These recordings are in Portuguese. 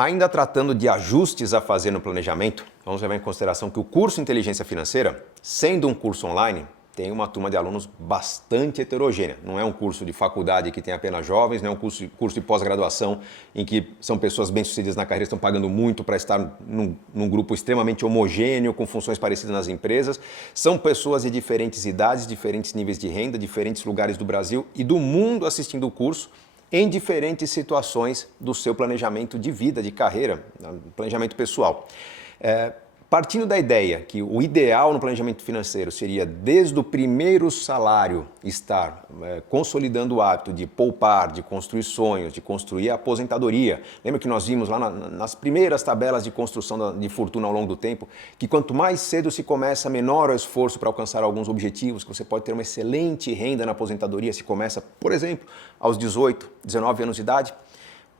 Ainda tratando de ajustes a fazer no planejamento, vamos levar em consideração que o curso Inteligência Financeira, sendo um curso online, tem uma turma de alunos bastante heterogênea. Não é um curso de faculdade que tem apenas jovens, não é um curso de pós-graduação em que são pessoas bem-sucedidas na carreira, estão pagando muito para estar num grupo extremamente homogêneo, com funções parecidas nas empresas. São pessoas de diferentes idades, diferentes níveis de renda, diferentes lugares do Brasil e do mundo assistindo o curso, em diferentes situações do seu planejamento de vida, de carreira, planejamento pessoal. Partindo da ideia que o ideal no planejamento financeiro seria, desde o primeiro salário, estar consolidando o hábito de poupar, de construir sonhos, de construir a aposentadoria. Lembra que nós vimos lá nas primeiras tabelas de construção de fortuna ao longo do tempo, que quanto mais cedo se começa, menor é o esforço para alcançar alguns objetivos, que você pode ter uma excelente renda na aposentadoria se começa, por exemplo, aos 18, 19 anos de idade.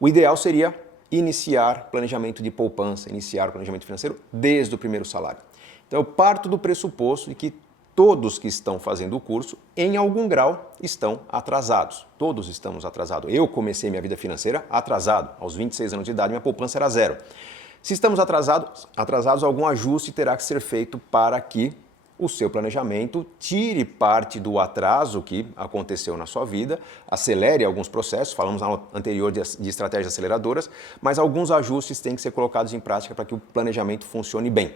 O ideal seria iniciar planejamento de poupança, iniciar planejamento financeiro desde o primeiro salário. Então eu parto do pressuposto de que todos que estão fazendo o curso, em algum grau, estão atrasados. Todos estamos atrasados. Eu comecei minha vida financeira atrasado. Aos 26 anos de idade, minha poupança era zero. Se estamos atrasados, algum ajuste terá que ser feito para que o seu planejamento tire parte do atraso que aconteceu na sua vida, acelere alguns processos, falamos na anterior de estratégias aceleradoras, mas alguns ajustes têm que ser colocados em prática para que o planejamento funcione bem.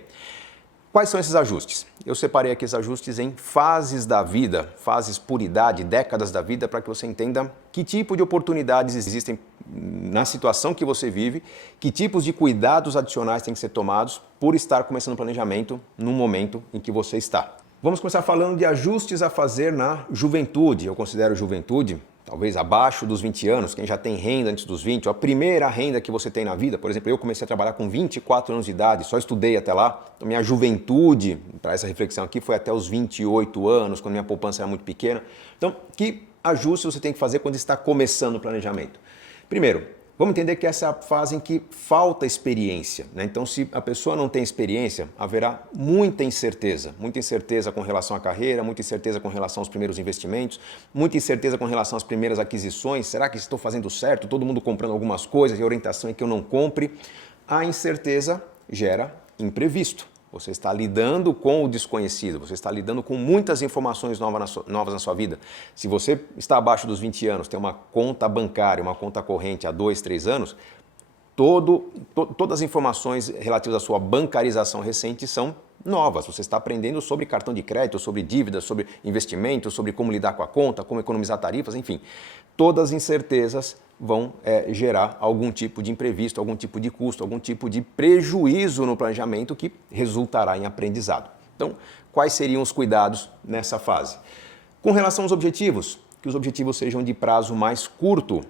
Quais são esses ajustes? Eu separei aqui esses ajustes em fases da vida, fases por idade, décadas da vida, para que você entenda que tipo de oportunidades existem na situação que você vive, que tipos de cuidados adicionais têm que ser tomados por estar começando o planejamento no momento em que você está. Vamos começar falando de ajustes a fazer na juventude. Eu considero juventude talvez abaixo dos 20 anos, quem já tem renda antes dos 20, ou a primeira renda que você tem na vida. Por exemplo, eu comecei a trabalhar com 24 anos de idade, só estudei até lá. Então, minha juventude, para essa reflexão aqui, foi até os 28 anos, quando minha poupança era muito pequena. Então, que ajuste você tem que fazer quando está começando o planejamento? Primeiro, vamos entender que essa é a fase em que falta experiência, né? Então, se a pessoa não tem experiência, haverá muita incerteza com relação à carreira, muita incerteza com relação aos primeiros investimentos, muita incerteza com relação às primeiras aquisições. Será que estou fazendo certo? Todo mundo comprando algumas coisas e a orientação é que eu não compre. A incerteza gera imprevisto. Você está lidando com o desconhecido, você está lidando com muitas informações novas na sua vida. Se você está abaixo dos 20 anos, tem uma conta bancária, uma conta corrente há 2, 3 anos, todas as informações relativas à sua bancarização recente são novas. Você está aprendendo sobre cartão de crédito, sobre dívidas, sobre investimentos, sobre como lidar com a conta, como economizar tarifas, enfim. Todas as incertezas vão gerar algum tipo de imprevisto, algum tipo de custo, algum tipo de prejuízo no planejamento que resultará em aprendizado. Então, quais seriam os cuidados nessa fase? Com relação aos objetivos, que os objetivos sejam de prazo mais curto.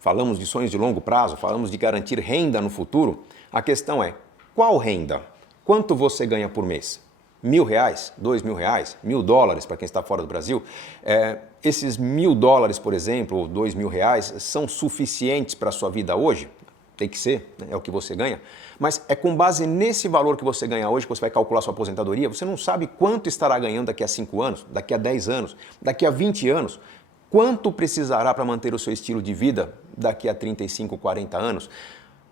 Falamos de sonhos de longo prazo, falamos de garantir renda no futuro. A questão é, qual renda? Quanto você ganha por mês? R$1.000, R$2.000, $1.000 para quem está fora do Brasil. Esses $1.000, por exemplo, ou R$2.000, são suficientes para a sua vida hoje? Tem que ser, né? É o que você ganha. Mas é com base nesse valor que você ganha hoje que você vai calcular sua aposentadoria. Você não sabe quanto estará ganhando daqui a 5 anos, daqui a 10 anos, daqui a 20 anos. Quanto precisará para manter o seu estilo de vida daqui a 35, 40 anos?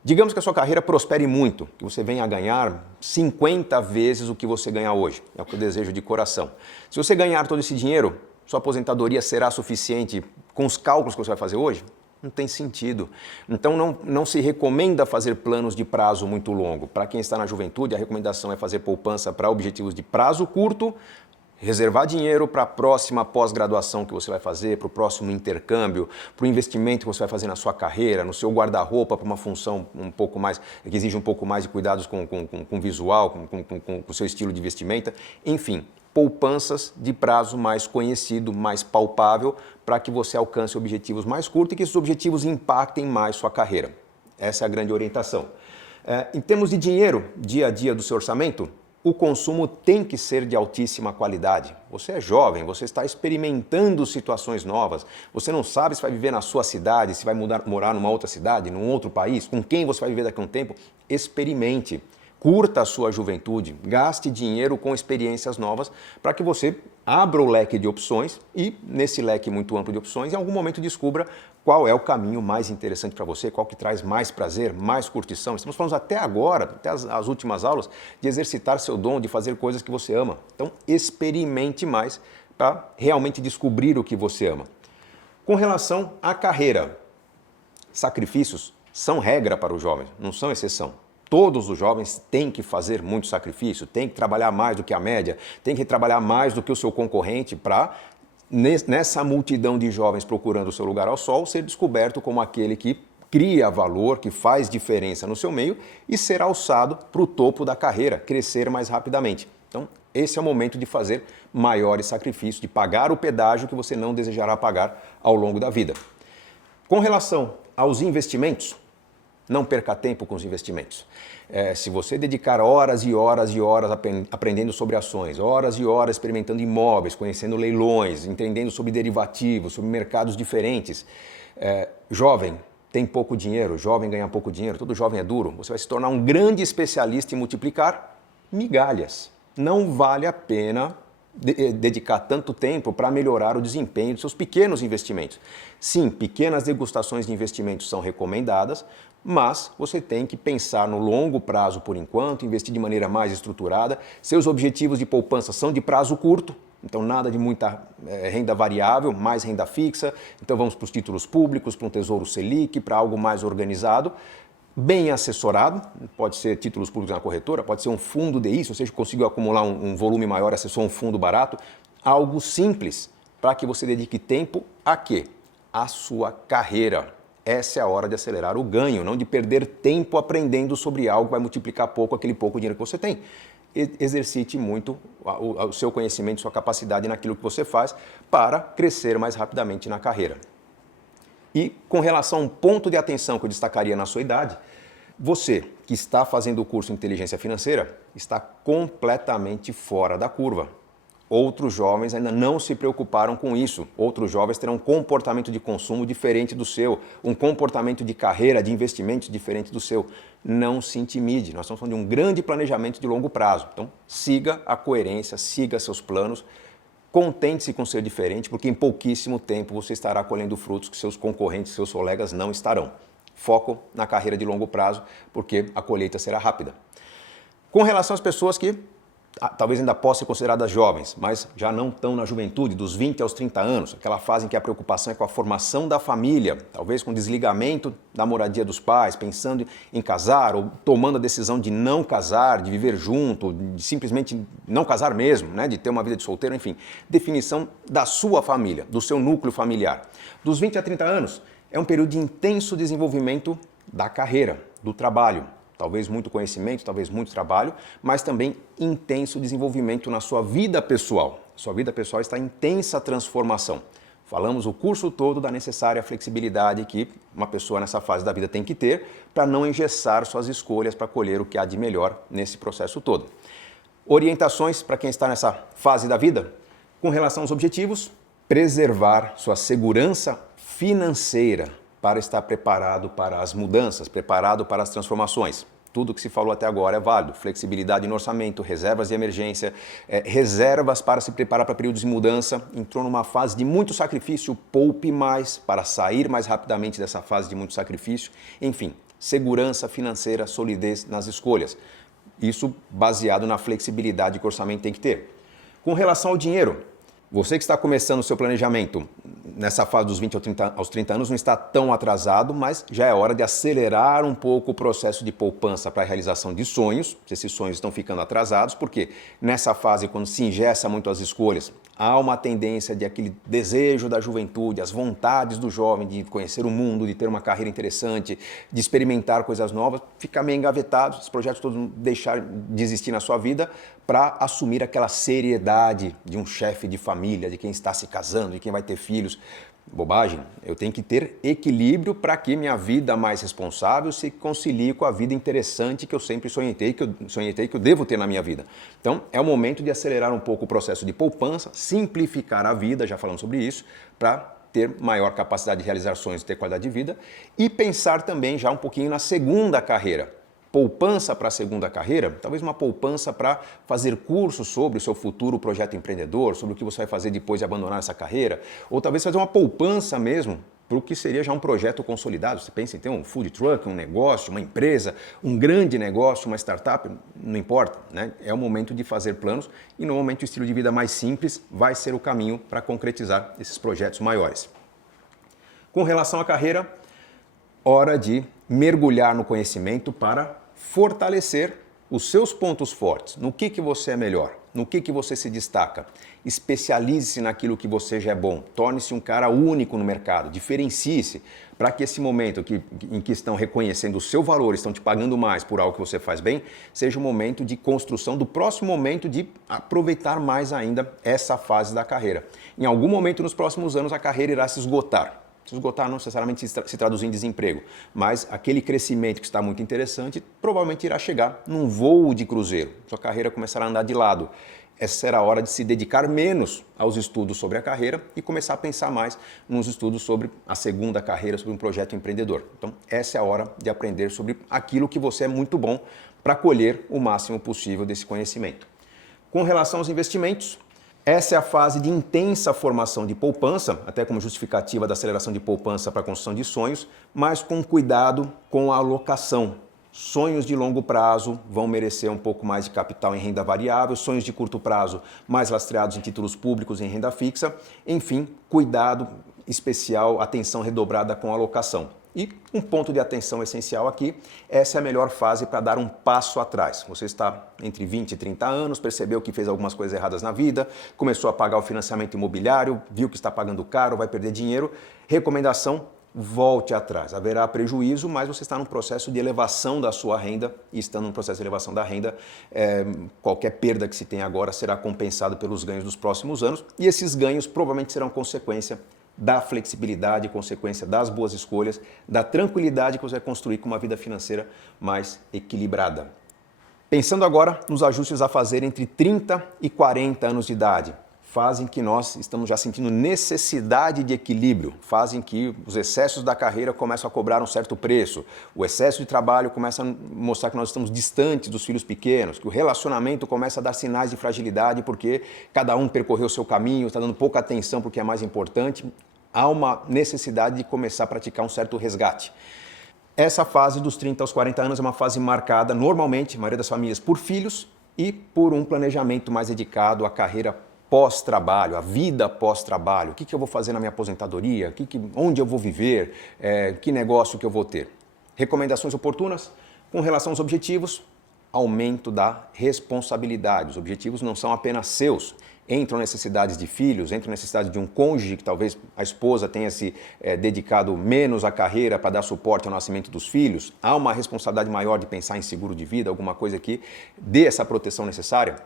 Digamos que a sua carreira prospere muito, que você venha a ganhar 50 vezes o que você ganha hoje. É o que eu desejo de coração. Se você ganhar todo esse dinheiro, sua aposentadoria será suficiente com os cálculos que você vai fazer hoje? Não tem sentido. Então não se recomenda fazer planos de prazo muito longo. Para quem está na juventude, a recomendação é fazer poupança para objetivos de prazo curto, reservar dinheiro para a próxima pós-graduação que você vai fazer, para o próximo intercâmbio, para o investimento que você vai fazer na sua carreira, no seu guarda-roupa, para uma função um pouco mais, que exige um pouco mais de cuidados com o visual, com o seu estilo de vestimenta. Enfim, poupanças de prazo mais conhecido, mais palpável, para que você alcance objetivos mais curtos e que esses objetivos impactem mais sua carreira. Essa é a grande orientação. Em termos de dinheiro, dia a dia do seu orçamento, o consumo tem que ser de altíssima qualidade. Você é jovem, você está experimentando situações novas, você não sabe se vai viver na sua cidade, se vai morar numa outra cidade, num outro país, com quem você vai viver daqui a um tempo. Experimente. curta a sua juventude, gaste dinheiro com experiências novas para que você abra o leque de opções e, nesse leque muito amplo de opções, em algum momento descubra qual é o caminho mais interessante para você, qual que traz mais prazer, mais curtição. Estamos falando até agora, até as últimas aulas, de exercitar seu dom, de fazer coisas que você ama. Então, experimente mais para realmente descobrir o que você ama. Com relação à carreira, sacrifícios são regra para os jovens, não são exceção. Todos os jovens têm que fazer muito sacrifício, têm que trabalhar mais do que a média, têm que trabalhar mais do que o seu concorrente para, nessa multidão de jovens procurando o seu lugar ao sol, ser descoberto como aquele que cria valor, que faz diferença no seu meio e ser alçado para o topo da carreira, crescer mais rapidamente. Então, esse é o momento de fazer maiores sacrifícios, de pagar o pedágio que você não desejará pagar ao longo da vida. Com relação aos investimentos, não perca tempo com os investimentos. Se você dedicar horas e horas e horas aprendendo sobre ações, horas e horas experimentando imóveis, conhecendo leilões, entendendo sobre derivativos, sobre mercados diferentes, jovem tem pouco dinheiro, jovem ganha pouco dinheiro, todo jovem é duro, você vai se tornar um grande especialista em multiplicar migalhas. Não vale a pena dedicar tanto tempo para melhorar o desempenho dos seus pequenos investimentos. Sim, pequenas degustações de investimentos são recomendadas, mas você tem que pensar no longo prazo por enquanto, investir de maneira mais estruturada. Seus objetivos de poupança são de prazo curto, então nada de muita renda variável, mais renda fixa. Então vamos para os títulos públicos, para um Tesouro Selic, para algo mais organizado. Bem assessorado, pode ser títulos públicos na corretora, pode ser um fundo DI, se você conseguiu acumular um volume maior, acessou um fundo barato, algo simples para que você dedique tempo a quê? A sua carreira. Essa é a hora de acelerar o ganho, não de perder tempo aprendendo sobre algo que vai multiplicar pouco aquele pouco dinheiro que você tem. Exercite muito o seu conhecimento, sua capacidade naquilo que você faz para crescer mais rapidamente na carreira. E com relação a um ponto de atenção que eu destacaria na sua idade, você que está fazendo o curso de Inteligência Financeira está completamente fora da curva. Outros jovens ainda não se preocuparam com isso. Outros jovens terão um comportamento de consumo diferente do seu, um comportamento de carreira, de investimento diferente do seu. Não se intimide. Nós estamos falando de um grande planejamento de longo prazo. Então, siga a coerência, siga seus planos. Contente-se com ser diferente, porque em pouquíssimo tempo você estará colhendo frutos que seus concorrentes, seus colegas não estarão. Foco na carreira de longo prazo, porque a colheita será rápida. Com relação às pessoas que talvez ainda possam ser consideradas jovens, mas já não estão na juventude, dos 20 aos 30 anos, aquela fase em que a preocupação é com a formação da família, talvez com o desligamento da moradia dos pais, pensando em casar ou tomando a decisão de não casar, de viver junto, de simplesmente não casar mesmo, né, de ter uma vida de solteiro, enfim, definição da sua família, do seu núcleo familiar. Dos 20 a 30 anos é um período de intenso desenvolvimento da carreira, do trabalho. Talvez muito conhecimento, talvez muito trabalho, mas também intenso desenvolvimento na sua vida pessoal. Sua vida pessoal está em intensa transformação. Falamos o curso todo da necessária flexibilidade que uma pessoa nessa fase da vida tem que ter para não engessar suas escolhas para colher o que há de melhor nesse processo todo. Orientações para quem está nessa fase da vida? Com relação aos objetivos, preservar sua segurança financeira para estar preparado para as mudanças, preparado para as transformações. Tudo que se falou até agora é válido. Flexibilidade no orçamento, reservas de emergência, reservas para se preparar para períodos de mudança. Entrou numa fase de muito sacrifício, poupe mais para sair mais rapidamente dessa fase de muito sacrifício. Enfim, segurança financeira, solidez nas escolhas. Isso baseado na flexibilidade que o orçamento tem que ter. Com relação ao dinheiro, você que está começando o seu planejamento nessa fase dos 20 aos 30 anos não está tão atrasado, mas já é hora de acelerar um pouco o processo de poupança para a realização de sonhos, se esses sonhos estão ficando atrasados, porque nessa fase, quando se engessa muito as escolhas, há uma tendência de aquele desejo da juventude, as vontades do jovem de conhecer o mundo, de ter uma carreira interessante, de experimentar coisas novas, ficar meio engavetado, os projetos todos deixar de existir na sua vida para assumir aquela seriedade de um chefe de família, de quem está se casando, de quem vai ter filhos. Bobagem, eu tenho que ter equilíbrio para que minha vida mais responsável se concilie com a vida interessante que eu sempre sonhei que eu devo ter na minha vida. Então, é o momento de acelerar um pouco o processo de poupança, simplificar a vida, já falamos sobre isso, para ter maior capacidade de realizar sonhos e ter qualidade de vida, e pensar também já um pouquinho na segunda carreira. poupança para a segunda carreira, talvez uma poupança para fazer cursos sobre o seu futuro projeto empreendedor, sobre o que você vai fazer depois de abandonar essa carreira, ou talvez fazer uma poupança mesmo para o que seria já um projeto consolidado. Você pensa em ter um food truck, um negócio, uma empresa, um grande negócio, uma startup, não importa, né? É o momento de fazer planos e normalmente o estilo de vida mais simples vai ser o caminho para concretizar esses projetos maiores. Com relação à carreira, hora de mergulhar no conhecimento para fortalecer os seus pontos fortes. No que você é melhor? No que você se destaca? Especialize-se naquilo que você já é bom. Torne-se um cara único no mercado. Diferencie-se para que esse momento em que estão reconhecendo o seu valor, estão te pagando mais por algo que você faz bem, seja um momento de construção do próximo momento de aproveitar mais ainda essa fase da carreira. Em algum momento nos próximos anos a carreira irá se esgotar. Se esgotar não necessariamente se traduz em desemprego, mas aquele crescimento que está muito interessante provavelmente irá chegar num voo de cruzeiro. Sua carreira começará a andar de lado. Essa será a hora de se dedicar menos aos estudos sobre a carreira e começar a pensar mais nos estudos sobre a segunda carreira, sobre um projeto empreendedor. Então, essa é a hora de aprender sobre aquilo que você é muito bom para colher o máximo possível desse conhecimento. Com relação aos investimentos, essa é a fase de intensa formação de poupança, até como justificativa da aceleração de poupança para a construção de sonhos, mas com cuidado com a alocação. Sonhos de longo prazo vão merecer um pouco mais de capital em renda variável, sonhos de curto prazo mais lastreados em títulos públicos e em renda fixa. Enfim, cuidado especial, atenção redobrada com a alocação. E um ponto de atenção essencial aqui, essa é a melhor fase para dar um passo atrás. Você está entre 20 e 30 anos, percebeu que fez algumas coisas erradas na vida, começou a pagar o financiamento imobiliário, viu que está pagando caro, vai perder dinheiro. Recomendação, volte atrás. Haverá prejuízo, mas você está num processo de elevação da sua renda e estando num processo de elevação da renda, qualquer perda que se tenha agora será compensada pelos ganhos dos próximos anos e esses ganhos provavelmente serão consequência da flexibilidade, consequência das boas escolhas, da tranquilidade que você vai construir com uma vida financeira mais equilibrada. Pensando agora nos ajustes a fazer entre 30 e 40 anos de idade, fase em que nós estamos já sentindo necessidade de equilíbrio, fase em que os excessos da carreira começam a cobrar um certo preço, o excesso de trabalho começa a mostrar que nós estamos distantes dos filhos pequenos, que o relacionamento começa a dar sinais de fragilidade porque cada um percorreu o seu caminho, está dando pouca atenção porque é mais importante, há uma necessidade de começar a praticar um certo resgate. Essa fase dos 30 aos 40 anos é uma fase marcada, normalmente, a maioria das famílias, por filhos e por um planejamento mais dedicado à carreira pós-trabalho, a vida pós-trabalho. O que eu vou fazer na minha aposentadoria? Onde eu vou viver? Que negócio que eu vou ter? Recomendações oportunas? Com relação aos objetivos, aumento da responsabilidade. Os objetivos não são apenas seus. Entram necessidades de filhos, entram necessidades de um cônjuge, que talvez a esposa tenha se dedicado menos à carreira para dar suporte ao nascimento dos filhos. Há uma responsabilidade maior de pensar em seguro de vida, alguma coisa que dê essa proteção necessária.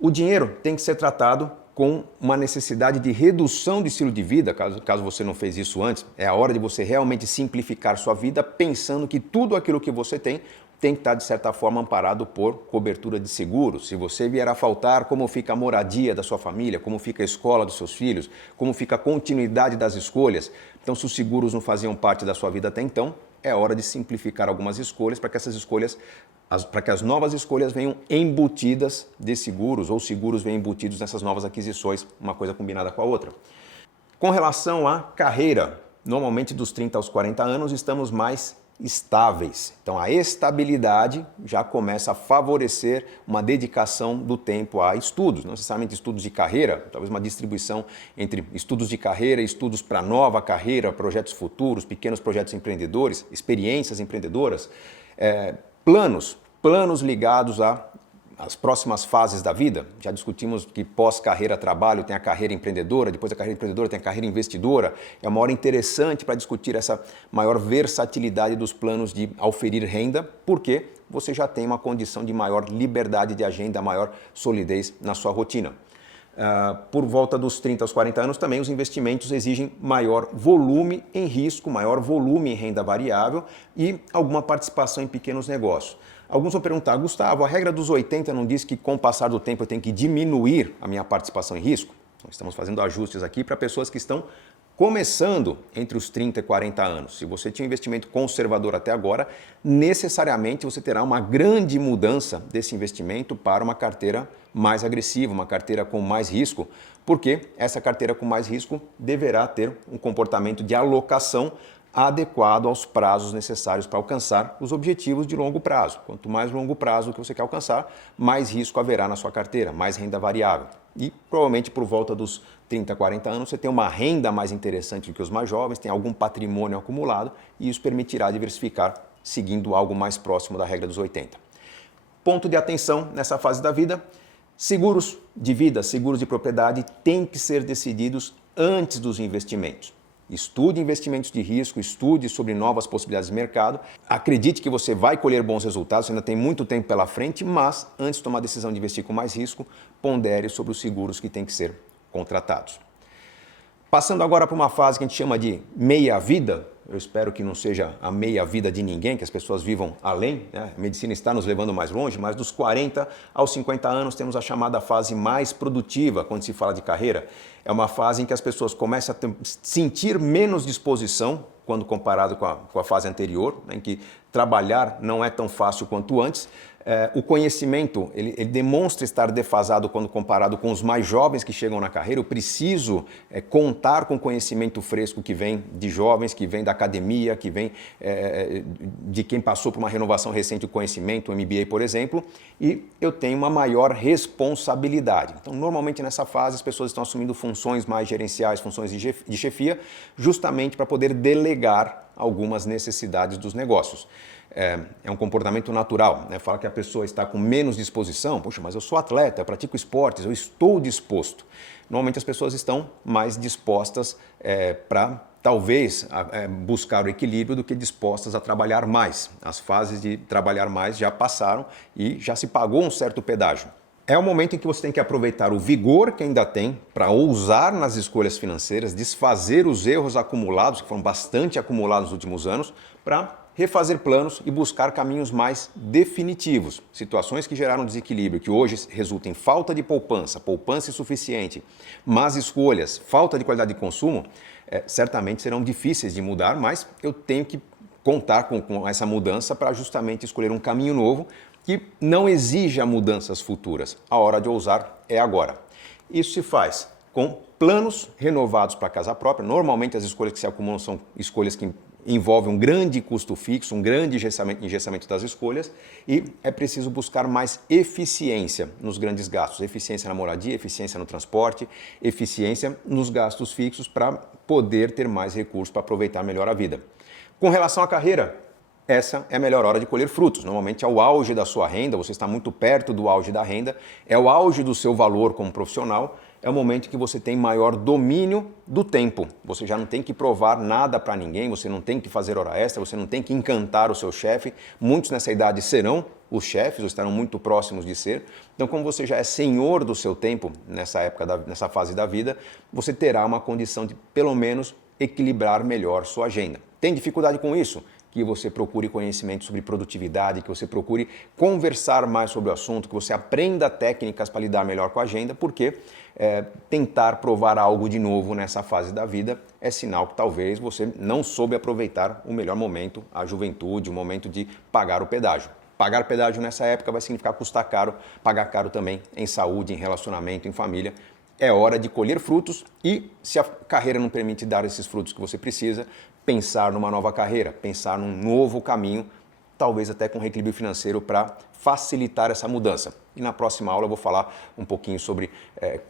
O dinheiro tem que ser tratado com uma necessidade de redução de estilo de vida, caso você não fez isso antes. É a hora de você realmente simplificar sua vida, pensando que tudo aquilo que você tem que estar, de certa forma, amparado por cobertura de seguros. Se você vier a faltar, como fica a moradia da sua família, como fica a escola dos seus filhos, como fica a continuidade das escolhas. Então, se os seguros não faziam parte da sua vida até então, é hora de simplificar algumas escolhas para que essas escolhas, para que as novas escolhas venham embutidas de seguros ou seguros venham embutidos nessas novas aquisições, uma coisa combinada com a outra. Com relação à carreira, normalmente dos 30 aos 40 anos estamos mais estáveis. Então a estabilidade já começa a favorecer uma dedicação do tempo a estudos, não necessariamente estudos de carreira, talvez uma distribuição entre estudos de carreira, estudos para nova carreira, projetos futuros, pequenos projetos empreendedores, experiências empreendedoras, planos ligados às próximas fases da vida. Já discutimos que pós-carreira trabalho tem a carreira empreendedora, depois da carreira empreendedora tem a carreira investidora. É uma hora interessante para discutir essa maior versatilidade dos planos de auferir renda, porque você já tem uma condição de maior liberdade de agenda, maior solidez na sua rotina. Por volta dos 30 aos 40 anos também os investimentos exigem maior volume em risco, maior volume em renda variável e alguma participação em pequenos negócios. Alguns vão perguntar, Gustavo, a regra dos 80 não diz que com o passar do tempo eu tenho que diminuir a minha participação em risco? Então, estamos fazendo ajustes aqui para pessoas que estão começando entre os 30 e 40 anos. Se você tinha um investimento conservador até agora, necessariamente você terá uma grande mudança desse investimento para uma carteira mais agressiva, uma carteira com mais risco, porque essa carteira com mais risco deverá ter um comportamento de alocação adequado aos prazos necessários para alcançar os objetivos de longo prazo. Quanto mais longo prazo que você quer alcançar, mais risco haverá na sua carteira, mais renda variável. E provavelmente por volta dos 30, 40 anos você tem uma renda mais interessante do que os mais jovens, tem algum patrimônio acumulado e isso permitirá diversificar seguindo algo mais próximo da regra dos 80. Ponto de atenção nessa fase da vida: seguros de vida, seguros de propriedade têm que ser decididos antes dos investimentos. Estude investimentos de risco, estude sobre novas possibilidades de mercado. Acredite que você vai colher bons resultados, você ainda tem muito tempo pela frente, mas antes de tomar a decisão de investir com mais risco, pondere sobre os seguros que têm que ser contratados. Passando agora para uma fase que a gente chama de meia-vida, eu espero que não seja a meia-vida de ninguém, que as pessoas vivam além, né? A medicina está nos levando mais longe, mas dos 40 aos 50 anos temos a chamada fase mais produtiva, quando se fala de carreira. É uma fase em que as pessoas começam a sentir menos disposição, quando comparado com a fase anterior, né, em que trabalhar não é tão fácil quanto antes. O conhecimento, ele demonstra estar defasado quando comparado com os mais jovens que chegam na carreira. Eu preciso contar com conhecimento fresco que vem de jovens, que vem da academia, que vem de quem passou por uma renovação recente do conhecimento, o MBA, por exemplo, e eu tenho uma maior responsabilidade. Então, normalmente nessa fase as pessoas estão assumindo funções mais gerenciais, funções de chefia, justamente para poder delegar algumas necessidades dos negócios. É um comportamento natural, né? Fala que a pessoa está com menos disposição. Poxa, mas eu sou atleta, eu pratico esportes, eu estou disposto. Normalmente as pessoas estão mais dispostas para talvez buscar o equilíbrio do que dispostas a trabalhar mais. As fases de trabalhar mais já passaram e já se pagou um certo pedágio. É o momento em que você tem que aproveitar o vigor que ainda tem para ousar nas escolhas financeiras, desfazer os erros acumulados, que foram bastante acumulados nos últimos anos, para refazer planos e buscar caminhos mais definitivos. Situações que geraram desequilíbrio, que hoje resultam em falta de poupança, poupança insuficiente, más escolhas, falta de qualidade de consumo, certamente serão difíceis de mudar, mas eu tenho que contar com essa mudança para justamente escolher um caminho novo que não exija mudanças futuras. A hora de ousar é agora. Isso se faz com planos renovados para a casa própria. Normalmente as escolhas que se acumulam são escolhas que envolvem um grande custo fixo, um grande engessamento das escolhas e é preciso buscar mais eficiência nos grandes gastos. Eficiência na moradia, eficiência no transporte, eficiência nos gastos fixos para poder ter mais recursos para aproveitar melhor a vida. Com relação à carreira, essa é a melhor hora de colher frutos. Normalmente é o auge da sua renda, você está muito perto do auge da renda, é o auge do seu valor como profissional, é o momento que você tem maior domínio do tempo. Você já não tem que provar nada para ninguém, você não tem que fazer hora extra, você não tem que encantar o seu chefe. Muitos nessa idade serão os chefes, ou estarão muito próximos de ser. Então, como você já é senhor do seu tempo nessa época, nessa fase da vida, você terá uma condição de, pelo menos, equilibrar melhor sua agenda. Tem dificuldade com isso? Que você procure conhecimento sobre produtividade, que você procure conversar mais sobre o assunto, que você aprenda técnicas para lidar melhor com a agenda, porque tentar provar algo de novo nessa fase da vida é sinal que talvez você não soube aproveitar o melhor momento, a juventude, o momento de pagar o pedágio. Pagar pedágio nessa época vai significar custar caro, pagar caro também em saúde, em relacionamento, em família. É hora de colher frutos e, se a carreira não permite dar esses frutos que você precisa, pensar numa nova carreira, pensar num novo caminho, talvez até com reequilíbrio financeiro para facilitar essa mudança. E na próxima aula eu vou falar um pouquinho sobre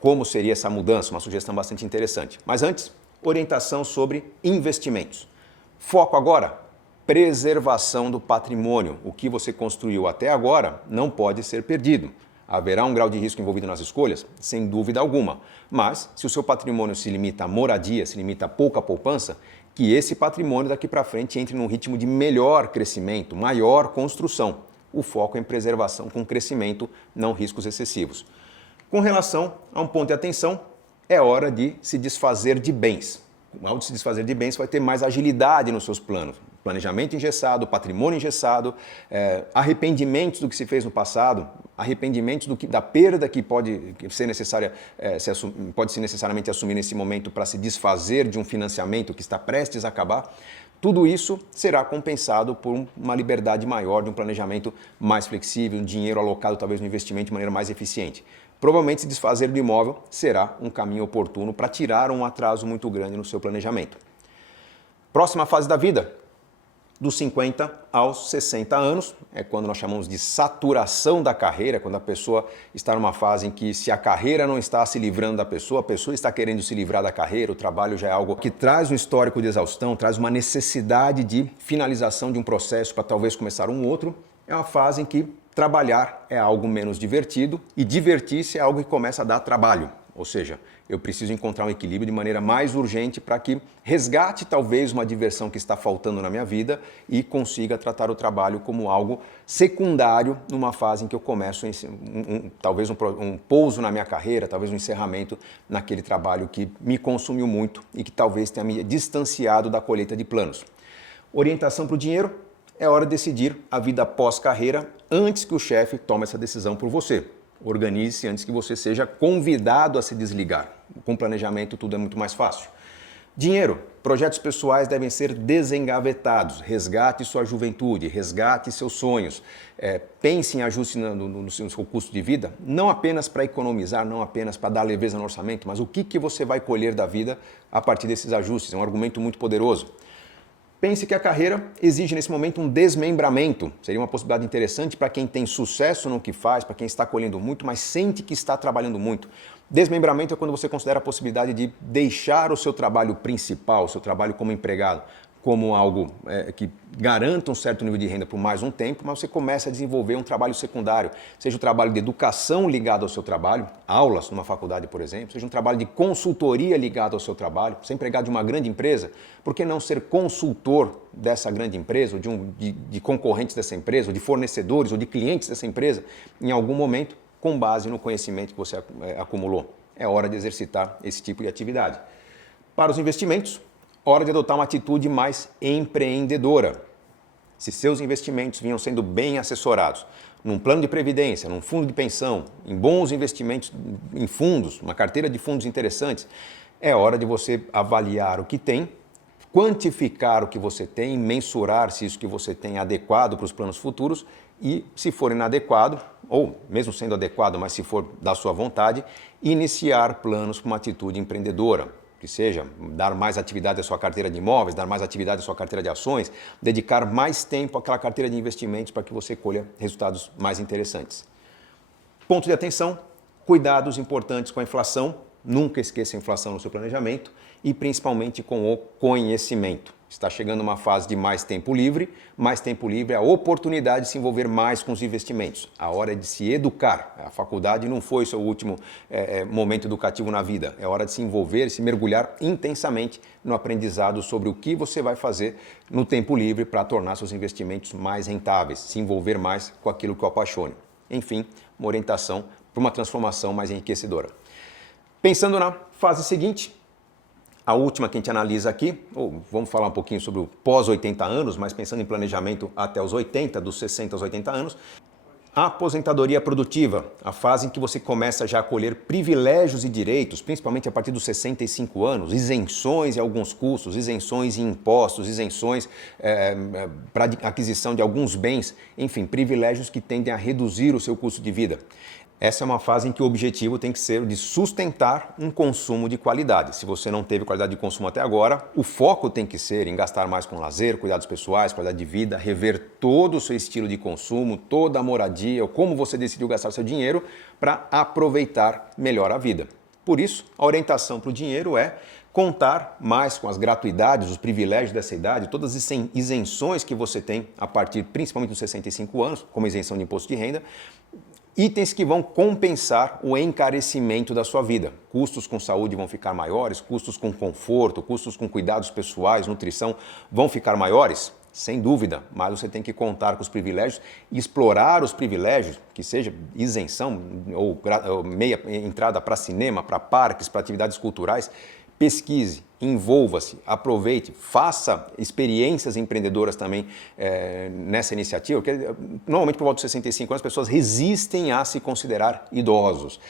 como seria essa mudança, uma sugestão bastante interessante. Mas antes, orientação sobre investimentos. Foco agora, preservação do patrimônio. O que você construiu até agora não pode ser perdido. Haverá um grau de risco envolvido nas escolhas? Sem dúvida alguma. Mas, se o seu patrimônio se limita à moradia, se limita a pouca poupança, que esse patrimônio daqui para frente entre num ritmo de melhor crescimento, maior construção. O foco é em preservação com crescimento, não riscos excessivos. Com relação a um ponto de atenção, é hora de se desfazer de bens. Ao se desfazer de bens, você vai ter mais agilidade nos seus planos. Planejamento engessado, patrimônio engessado, arrependimentos do que se fez no passado. arrependimentos da perda que pode ser necessária, pode ser necessariamente assumir nesse momento para se desfazer de um financiamento que está prestes a acabar, tudo isso será compensado por uma liberdade maior, de um planejamento mais flexível, um dinheiro alocado talvez no investimento de maneira mais eficiente. Provavelmente se desfazer do imóvel será um caminho oportuno para tirar um atraso muito grande no seu planejamento. Próxima fase da vida, dos 50 aos 60 anos, é quando nós chamamos de saturação da carreira, quando a pessoa está numa fase em que se a carreira não está se livrando da pessoa, a pessoa está querendo se livrar da carreira, o trabalho já é algo que traz um histórico de exaustão, traz uma necessidade de finalização de um processo para talvez começar um outro, é uma fase em que trabalhar é algo menos divertido e divertir-se é algo que começa a dar trabalho. Ou seja, eu preciso encontrar um equilíbrio de maneira mais urgente para que resgate talvez uma diversão que está faltando na minha vida e consiga tratar o trabalho como algo secundário numa fase em que eu começo talvez um pouso na minha carreira, talvez um encerramento naquele trabalho que me consumiu muito e que talvez tenha me distanciado da colheita de planos. Orientação para o dinheiro. É hora de decidir a vida pós-carreira antes que o chefe tome essa decisão por você. Organize-se antes que você seja convidado a se desligar. Com planejamento tudo é muito mais fácil. Dinheiro. Projetos pessoais devem ser desengavetados. Resgate sua juventude, resgate seus sonhos. Pense em ajuste no seu custo de vida, não apenas para economizar, não apenas para dar leveza no orçamento, mas o que você vai colher da vida a partir desses ajustes. É um argumento muito poderoso. Pense que a carreira exige nesse momento um desmembramento. Seria uma possibilidade interessante para quem tem sucesso no que faz, para quem está colhendo muito, mas sente que está trabalhando muito. Desmembramento é quando você considera a possibilidade de deixar o seu trabalho principal, o seu trabalho como empregado, como algo que garanta um certo nível de renda por mais um tempo, mas você começa a desenvolver um trabalho secundário, seja o trabalho de educação ligado ao seu trabalho, aulas numa faculdade, por exemplo, seja um trabalho de consultoria ligado ao seu trabalho, ser empregado de uma grande empresa, por que não ser consultor dessa grande empresa, ou de concorrentes dessa empresa, ou de fornecedores, ou de clientes dessa empresa, em algum momento, com base no conhecimento que você acumulou. É hora de exercitar esse tipo de atividade. Para os investimentos, hora de adotar uma atitude mais empreendedora. Se seus investimentos vinham sendo bem assessorados, num plano de previdência, num fundo de pensão, em bons investimentos em fundos, uma carteira de fundos interessantes, é hora de você avaliar o que tem, quantificar o que você tem, mensurar se isso que você tem é adequado para os planos futuros e, se for inadequado, ou mesmo sendo adequado, mas se for da sua vontade, iniciar planos com uma atitude empreendedora. Que seja dar mais atividade à sua carteira de imóveis, dar mais atividade à sua carteira de ações, dedicar mais tempo àquela carteira de investimentos para que você colha resultados mais interessantes. Ponto de atenção, cuidados importantes com a inflação, nunca esqueça a inflação no seu planejamento e principalmente com o conhecimento. Está chegando uma fase de mais tempo livre é a oportunidade de se envolver mais com os investimentos. A hora de se educar. A faculdade não foi o seu último momento educativo na vida. É hora de se envolver, se mergulhar intensamente no aprendizado sobre o que você vai fazer no tempo livre para tornar seus investimentos mais rentáveis, se envolver mais com aquilo que o apaixone. Enfim, uma orientação para uma transformação mais enriquecedora. Pensando na fase seguinte, a última que a gente analisa aqui, ou vamos falar um pouquinho sobre o pós-80 anos, mas pensando em planejamento até os 80, dos 60 aos 80 anos, a aposentadoria produtiva, a fase em que você começa já a colher privilégios e direitos, principalmente a partir dos 65 anos, isenções em alguns custos, isenções em impostos, isenções para aquisição de alguns bens, enfim, privilégios que tendem a reduzir o seu custo de vida. Essa é uma fase em que o objetivo tem que ser de sustentar um consumo de qualidade. Se você não teve qualidade de consumo até agora, o foco tem que ser em gastar mais com lazer, cuidados pessoais, qualidade de vida, rever todo o seu estilo de consumo, toda a moradia, ou como você decidiu gastar seu dinheiro para aproveitar melhor a vida. Por isso, a orientação para o dinheiro é contar mais com as gratuidades, os privilégios dessa idade, todas as isenções que você tem a partir principalmente dos 65 anos, como isenção de imposto de renda, itens que vão compensar o encarecimento da sua vida. Custos com saúde vão ficar maiores, custos com conforto, custos com cuidados pessoais, nutrição vão ficar maiores? Sem dúvida, mas você tem que contar com os privilégios e explorar os privilégios, que seja isenção ou meia entrada para cinema, para parques, para atividades culturais. Pesquise, envolva-se, aproveite, faça experiências empreendedoras também nessa iniciativa, porque normalmente por volta dos 65 anos as pessoas resistem a se considerar idosos.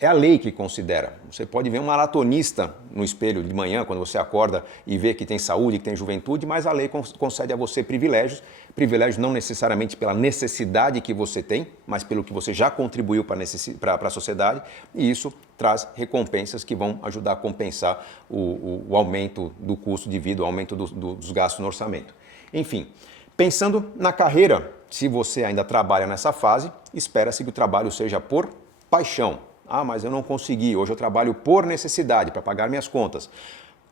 É a lei que considera. Você pode ver um maratonista no espelho de manhã, quando você acorda e vê que tem saúde, que tem juventude, mas a lei concede a você privilégios, privilégios não necessariamente pela necessidade que você tem, mas pelo que você já contribuiu para a sociedade, e isso traz recompensas que vão ajudar a compensar o aumento do custo de vida, o aumento dos gastos no orçamento. Enfim, pensando na carreira, se você ainda trabalha nessa fase, espera-se que o trabalho seja por paixão. Ah, mas eu não consegui, hoje eu trabalho por necessidade, para pagar minhas contas.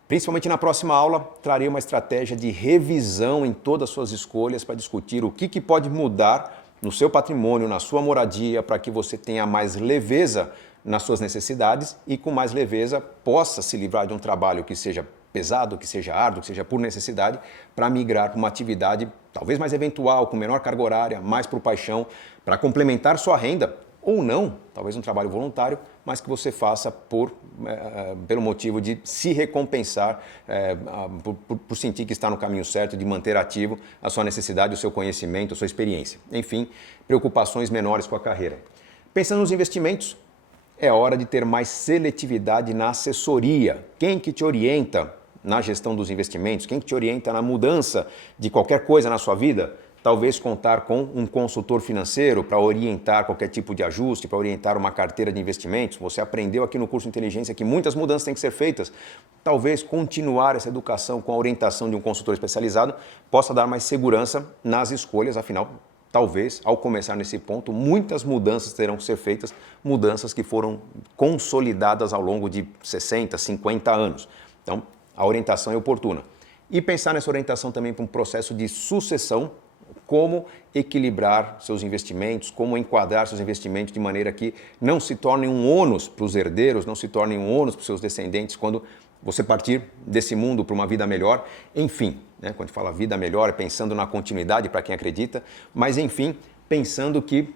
Principalmente na próxima aula, trarei uma estratégia de revisão em todas as suas escolhas para discutir o que pode mudar no seu patrimônio, na sua moradia, para que você tenha mais leveza nas suas necessidades e com mais leveza possa se livrar de um trabalho que seja pesado, que seja árduo, que seja por necessidade, para migrar para uma atividade talvez mais eventual, com menor carga horária, mais por paixão, para complementar sua renda, ou não, talvez um trabalho voluntário, mas que você faça pelo motivo de se recompensar, por sentir que está no caminho certo, de manter ativo a sua necessidade, o seu conhecimento, a sua experiência. Enfim, preocupações menores com a carreira. Pensando nos investimentos, é hora de ter mais seletividade na assessoria. Quem que te orienta na gestão dos investimentos? Quem que te orienta na mudança de qualquer coisa na sua vida? Talvez contar com um consultor financeiro para orientar qualquer tipo de ajuste, para orientar uma carteira de investimentos. Você aprendeu aqui no curso de inteligência que muitas mudanças têm que ser feitas. Talvez continuar essa educação com a orientação de um consultor especializado possa dar mais segurança nas escolhas, afinal, talvez, ao começar nesse ponto, muitas mudanças terão que ser feitas, mudanças que foram consolidadas ao longo de 60, 50 anos. Então, a orientação é oportuna. E pensar nessa orientação também para um processo de sucessão, como equilibrar seus investimentos, como enquadrar seus investimentos de maneira que não se tornem um ônus para os herdeiros, não se tornem um ônus para os seus descendentes quando você partir desse mundo para uma vida melhor. Enfim, quando a gente fala vida melhor, é pensando na continuidade para quem acredita, mas enfim, pensando que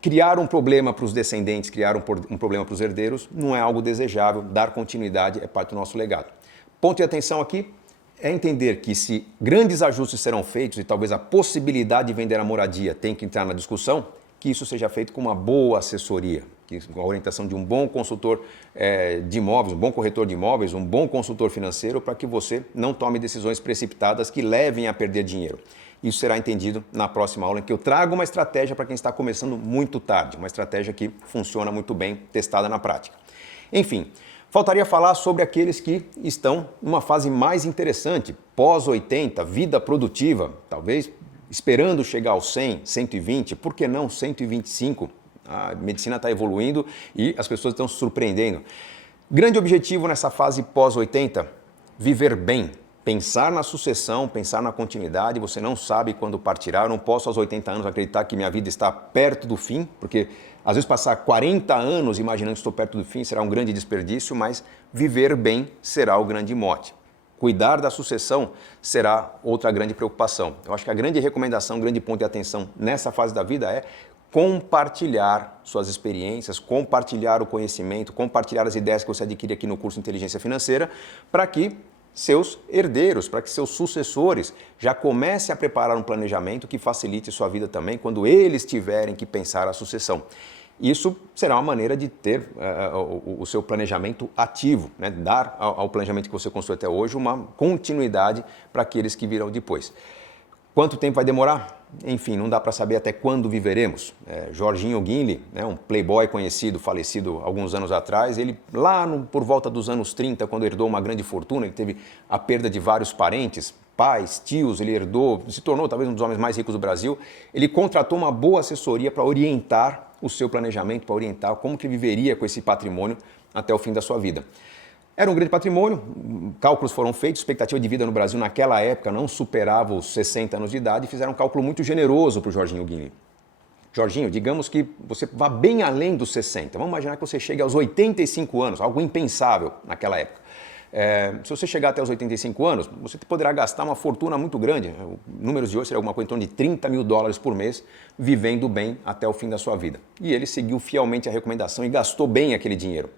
criar um problema para os descendentes, criar um problema para os herdeiros, não é algo desejável, dar continuidade é parte do nosso legado. Ponto de atenção aqui é entender que se grandes ajustes serão feitos e talvez a possibilidade de vender a moradia tem que entrar na discussão, que isso seja feito com uma boa assessoria, com a orientação de um bom consultor de imóveis, um bom corretor de imóveis, um bom consultor financeiro, para que você não tome decisões precipitadas que levem a perder dinheiro. Isso será entendido na próxima aula, em que eu trago uma estratégia para quem está começando muito tarde, uma estratégia que funciona muito bem, testada na prática. Enfim, faltaria falar sobre aqueles que estão numa fase mais interessante, pós-80, vida produtiva, talvez esperando chegar aos 100, 120, por que não 125? A medicina está evoluindo e as pessoas estão se surpreendendo. Grande objetivo nessa fase pós-80, viver bem, pensar na sucessão, pensar na continuidade. Você não sabe quando partirá. Eu não posso aos 80 anos acreditar que minha vida está perto do fim, porque às vezes passar 40 anos imaginando que estou perto do fim será um grande desperdício, mas viver bem será o grande mote. Cuidar da sucessão será outra grande preocupação. Eu acho que a grande recomendação, o grande ponto de atenção nessa fase da vida é compartilhar suas experiências, compartilhar o conhecimento, compartilhar as ideias que você adquire aqui no curso Inteligência Financeira, para que seus herdeiros, para que seus sucessores já comecem a preparar um planejamento que facilite sua vida também quando eles tiverem que pensar a sucessão. Isso será uma maneira de ter o seu planejamento ativo, dar ao planejamento que você construiu até hoje uma continuidade para aqueles que virão depois. Quanto tempo vai demorar? Enfim, não dá para saber até quando viveremos. Jorginho Guinle, um playboy conhecido, falecido alguns anos atrás, ele por volta dos anos 30, quando herdou uma grande fortuna, ele teve a perda de vários parentes, pais, tios, ele herdou, se tornou talvez um dos homens mais ricos do Brasil. Ele contratou uma boa assessoria para orientar o seu planejamento, para orientar como que viveria com esse patrimônio até o fim da sua vida. Era um grande patrimônio, cálculos foram feitos, expectativa de vida no Brasil naquela época não superava os 60 anos de idade e fizeram um cálculo muito generoso para o Jorginho Guinle. Jorginho, digamos que você vá bem além dos 60, vamos imaginar que você chegue aos 85 anos, algo impensável naquela época. Se você chegar até os 85 anos, você poderá gastar uma fortuna muito grande, números de hoje seria alguma coisa em torno de $30 mil por mês, vivendo bem até o fim da sua vida. E ele seguiu fielmente a recomendação e gastou bem aquele dinheiro.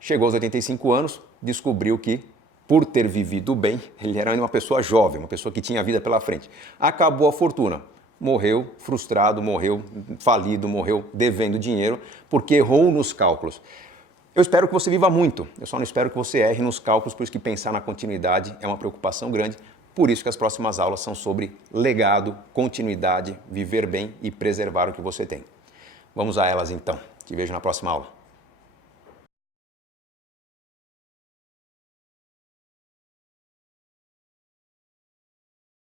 Chegou aos 85 anos, descobriu que por ter vivido bem, ele era uma pessoa jovem, uma pessoa que tinha a vida pela frente. Acabou a fortuna, morreu frustrado, morreu falido, morreu devendo dinheiro, porque errou nos cálculos. Eu espero que você viva muito, eu só não espero que você erre nos cálculos, por isso que pensar na continuidade é uma preocupação grande, por isso que as próximas aulas são sobre legado, continuidade, viver bem e preservar o que você tem. Vamos a elas então. Te vejo na próxima aula.